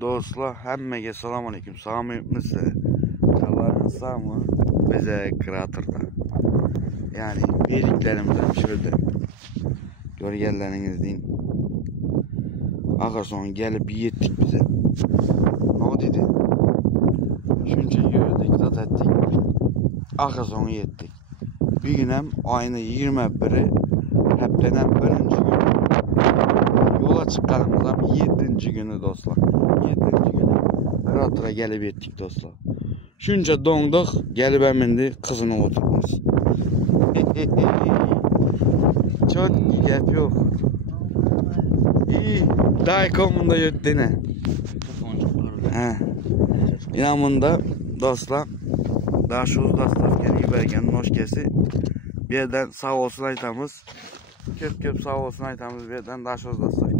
Dostlar, hammaga assalomu alaykum. Sog'misiz? Xabaringiz sog'mi? Bize kraterda. Yani birliklerimizden şöyle görgenlerinizden Ağason gelip yettik bize. Ne dedi? Şunca gördük, zat ettik. Ağason'a yettik. Bir gün hem aynı 21'i heplenen birinci gün. Yola çıkanımızdan 7. günü dostlar. 7. günü kratera gelip yettik dostlar. Şunca donduk, gelip emindi kızını oturmuş. Çok gap yok. İyi. Daykomunda yöttene. Yanımda dostlar. Daha şu dostlar geri bergen noşkesi. Bir yerden sağ olsun aytamız. Köp sağ olsun aytamız bir yerden daha şu dostlar.